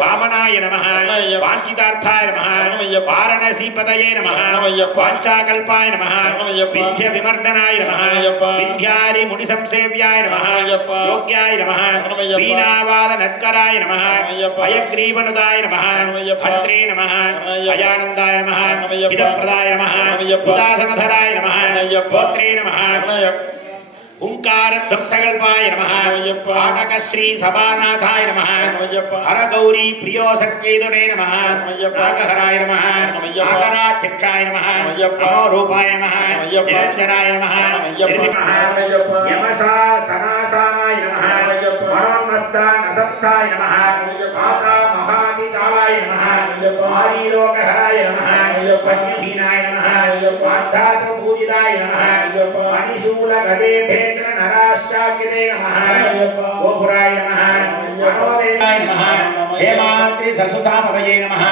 వామనాయ నమః వాంఛితార్థాయ నమః వారణసీపతయే నమః వాంఛాకల్పాయ నమః వింధ్య విమర్దనాయ నమః వింధ్యారి ముని సంసేవ్యాయ నమః యోగ్యాయ నమః వీణావాదనత్కరాయ నమః హయగ్రీవనుదాయ నమః భద్రే నమః అయానందాయ నమః హితప్రదాయ నమః ఉదాసనధరాయ నమః గోత్రే నమః ఓంకార ధ్వంసకల్పాయ నమః పాఠక శ్రీ సభానాథాయ నమః హర గౌరీ ప్రియోసక్తేదునే నమః నాగహరాయ నమః నాగరాధ్యక్షాయ నమః నమో రూపాయ నమః నిరంజనాయ నమః యమశాసనాశానాయ నమః మనోన్మస్తానసత్తాయ నమః మాతా మహాదితాళాయ నమః మారీలోకహరాయ నమః పద్మహీనాయ నమః వాగ్ధాతు పూజితాయ నమః మణిశూల గదే నరాష్టాగ్యదే నమః గోపురాయ నమః మనోదేవాయ నమః హేమాద్రి ససుసాపదయే నమః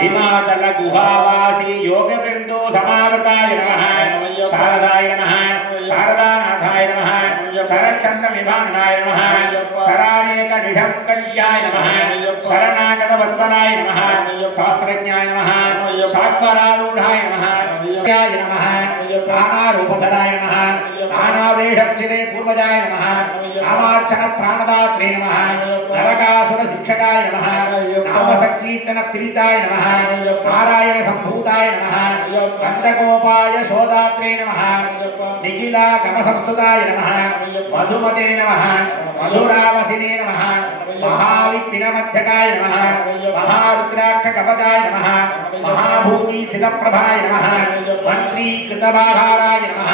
హిమాచల గుహావాసి యోగబిందు సమావృతాయ నమః శారదాయ నమః శారదానాథాయ నమః శరచంద్ర విభాంగనాయ నమః శరానేక నిఢంకజ్యాయ నమః శరణాగత వత్సలాయ నమః శాస్త్రజ్ఞాయ నమః శాక్వరారూఢాయ నమః య నమః ప్రాణారూపధరాయ నమః నానావేషక్షితే పూర్వజాయ నమః నామార్చన ప్రాణదాత్రే నమః నరకాసుర శిక్షకాయ నమః నామసంకీర్తన ప్రీతాయ నమః నారాయణ సంభూతాయ నమః కందకోపాయ శోదాత్రే నమః నిఖిలాగమ సంస్థుతాయ నమః మధుమతే నమః మధురావసినే నమః మహావిపినమధ్యకాయ నమః మహారుద్రాక్ష కవచాయ నమః మహాభూతి సిద్ధప్రభాయ నమః మంత్రీకృతవాహారాయ నమః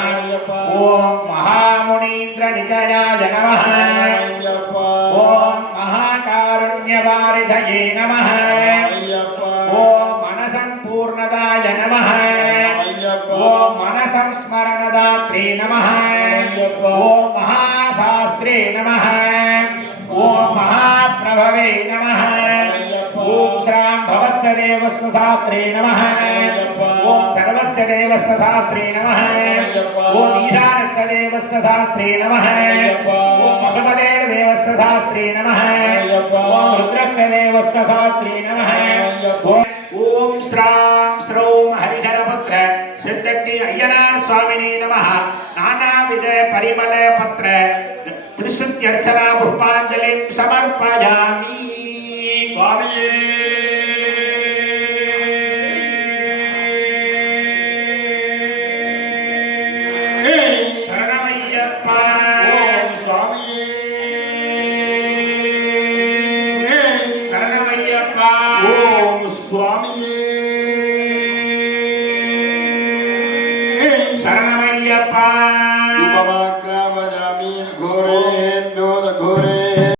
ఓం మహామునీంద్ర నిజయాయ నమః ఓం మహాకారుణ్యవారిధయే నమః ఓం మనసంపూర్ణదాయ నమః ఓం మనసంస్మరణదాత్రే నమః ఓం మహాశాస్త్రే నమః ఓం మహాప్రభవే నమః ఓం శ్రాం భవస్య దేవస్య శాస్త్రే నమః ఓం సర్వస్య దేవస్య శాస్త్రే నమః ఓం ఈశానస్య దేవస్య శాస్త్రే నమః ఓం పశుపతే దేవస్య శాస్త్రే నమః ఓం రుద్రస్య దేవస్య శాస్త్రే నమః ఓం శ్రాం శ్రౌం హరిహరపుత్ర సిద్ధట్టి అయ్యనార్ స్వామినే నమః నానావిధ పరిమళ పత్ర త్రిశుద్ధ్యర్చనా పుష్పాంజలిం సమర్పయామి స్వామియే శరణమయ్యప్ప ఓం స్వామియే శరణమయ్యప్ప ఓం స్వామియే శరణమయ్యప్ప